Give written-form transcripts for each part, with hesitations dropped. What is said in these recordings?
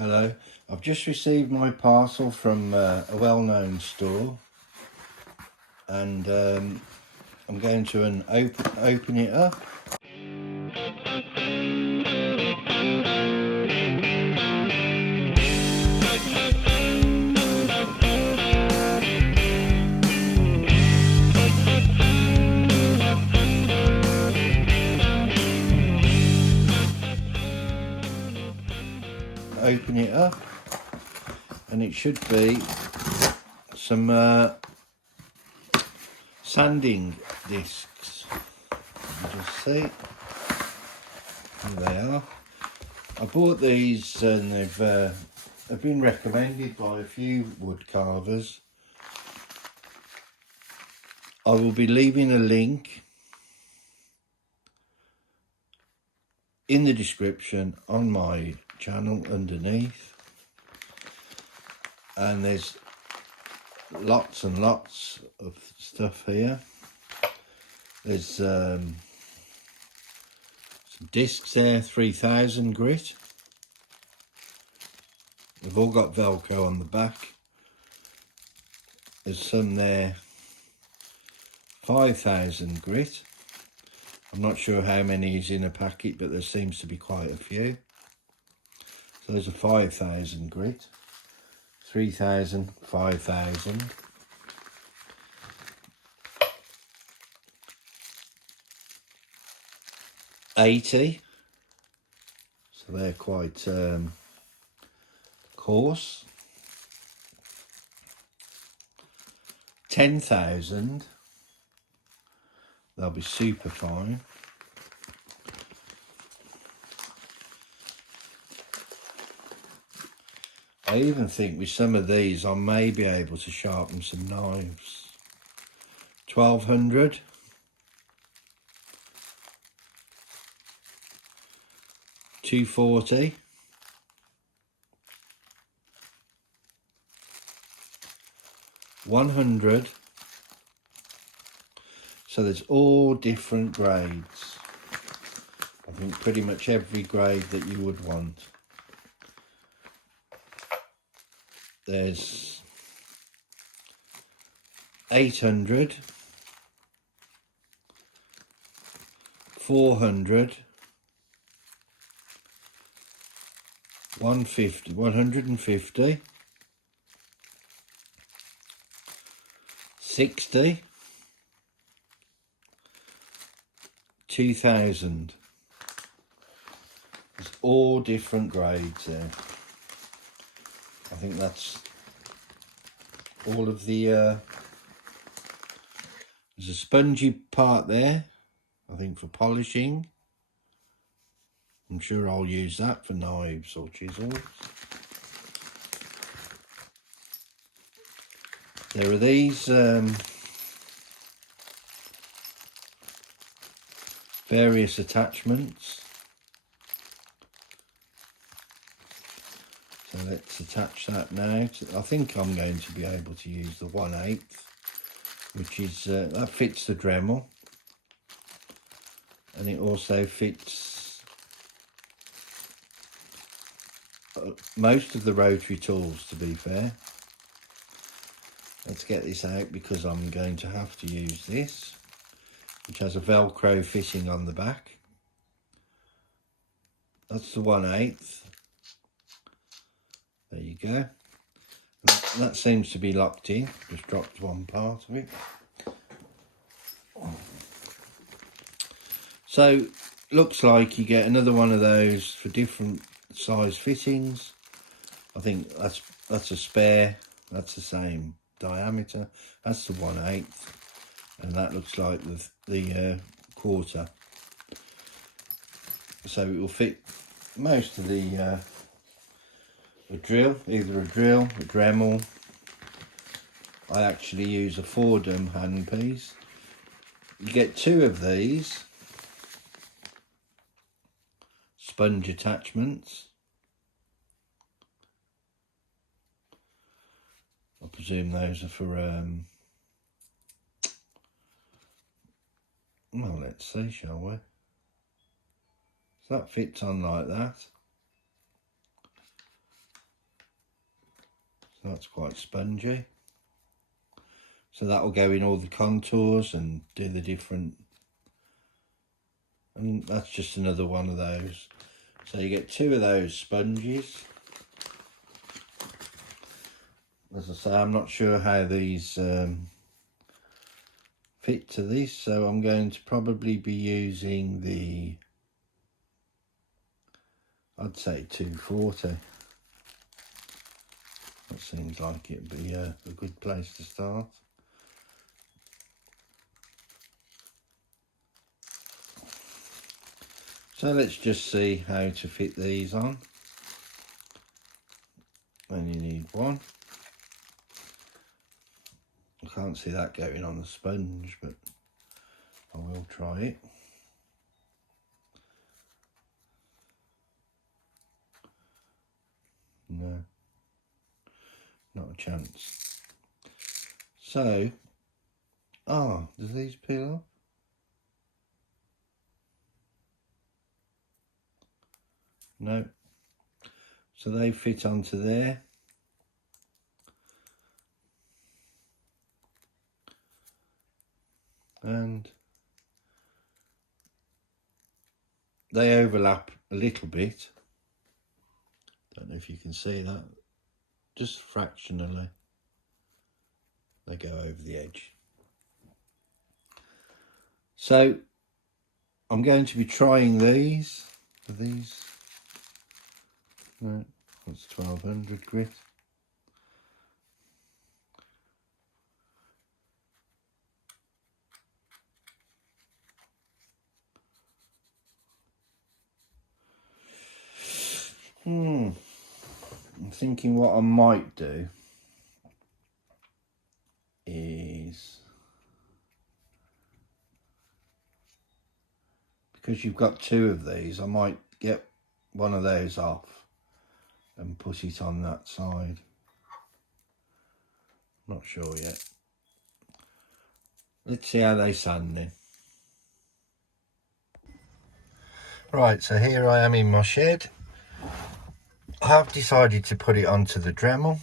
Hello, I've just received my parcel from a well-known store, and I'm going to open it up. Open it up, and it should be some sanding discs. You just see, here they are. I bought these, and they've been recommended by a few wood carvers. I will be leaving a link in the description on my channel underneath, and there's lots and lots of stuff here. There's some discs there, 3000 grit. They've all got Velcro on the back. There's some there, 5000 grit. I'm not sure how many is in a packet, but there seems to be quite a few. So there's a 5000 grit, 3000, 5000. $80, so they're quite coarse. 10,000, they'll be super fine. I even think with some of these I may be able to sharpen some knives. 1200. 240. 100. So there's all different grades. I think pretty much every grade that you would want. There's 800, 400, 150, 150, 60, 2000. There's all different grades there. I think that's all of the, there's a spongy part there, I think for polishing. I'm sure I'll use that for knives or chisels. There are these various attachments. So let's attach that now. I think I'm going to be able to use the 1/8, which is, that fits the Dremel. And it also fits most of the rotary tools, to be fair. Let's get this out because I'm going to have to use this, which has a Velcro fitting on the back. That's the 1/8. There you go. That seems to be locked in. Just dropped one part of it. So looks like you get another one of those for different size fittings. I think that's a spare. That's the same diameter. That's the 1/8, and that looks like the quarter. So it will fit most of the drill, either a drill, a Dremel. I actually use a Fordham handpiece. You get two of these sponge attachments. I presume those are for well, let's see, shall we? So that fits on like that. So that's quite spongy. So that will go in all the contours and do the different, and that's just another one of those. So you get 2 of those sponges. As I say, I'm not sure how these fit to this, so I'm going to probably be using the, I'd say 240. That seems like it'd be a good place to start. So let's just see how to fit these on. And you need 1. I can't see that going on the sponge, but I will try it. No, not a chance. So, does these peel off? No. So they fit onto there. And they overlap a little bit. Don't know if you can see that. Just fractionally. They go over the edge. So I'm going to be trying these. Are these? No, that's 1200 grit. I'm thinking what I might do is, because you've got 2 of these, I might get one of those off and put it on that side. Not sure yet. Let's see how they sand in. Right, so here I am in my shed. I have decided to put it onto the Dremel.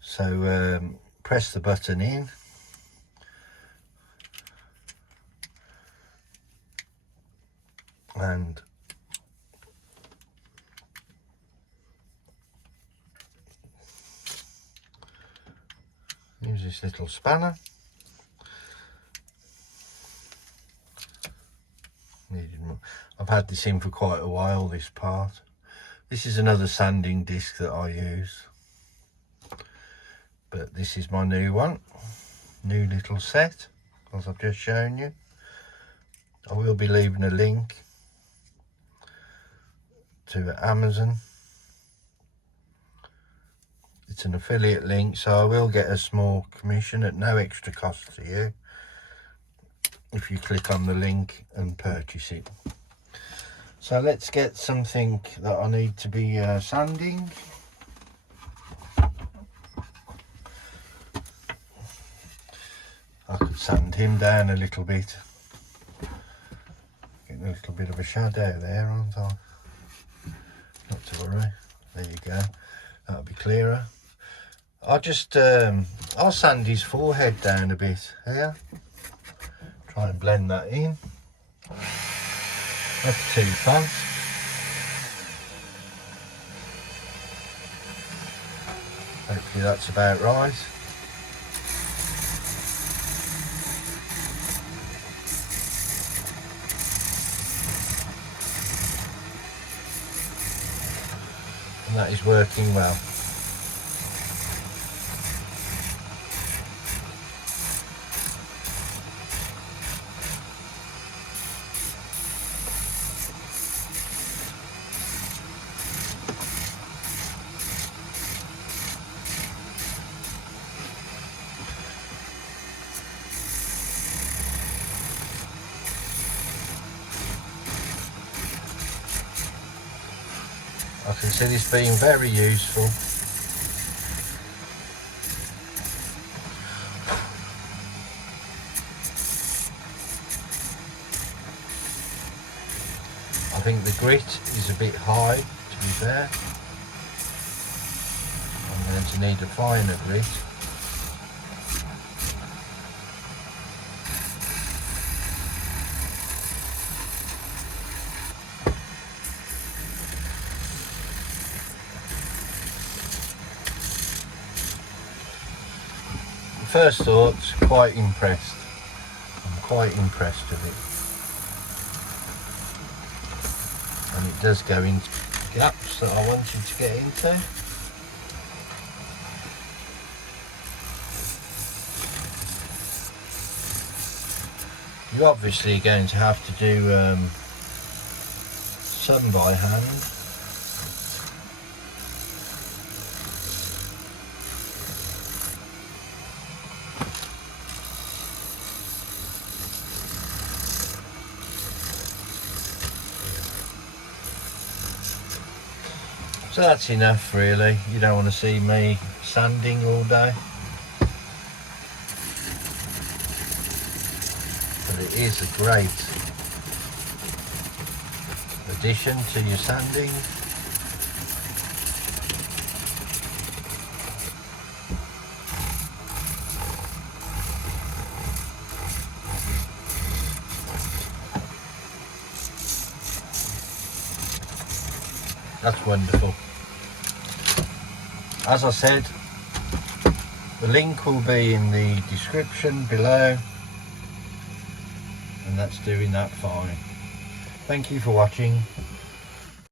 So press the button in. And use this little spanner. Needed more. I've had this in for quite a while, this part. This is another sanding disc that I use. But this is my new one. New little set, as I've just shown you. I will be leaving a link to Amazon. It's an affiliate link, so I will get a small commission at no extra cost to you if you click on the link and purchase it. So let's get something that I need to be sanding. I could sand him down a little bit. Getting a little bit of a shadow there, aren't I? Not to worry. There you go. That'll be clearer. I'll just I'll sand his forehead down a bit here. Try and blend that in. Not too fast. Hopefully that's about right. And that is working well. I can see this being very useful. I think the grit is a bit high, to be fair. I to need a finer grit. First thoughts, quite impressed. I'm quite impressed with it. And it does go into gaps that I wanted to get into. You're obviously going to have to do some by hand. So that's enough really. You don't want to see me sanding all day. But it is a great addition to your sanding. That's wonderful. As I said, the link will be in the description below, and that's doing that fine. Thank you for watching.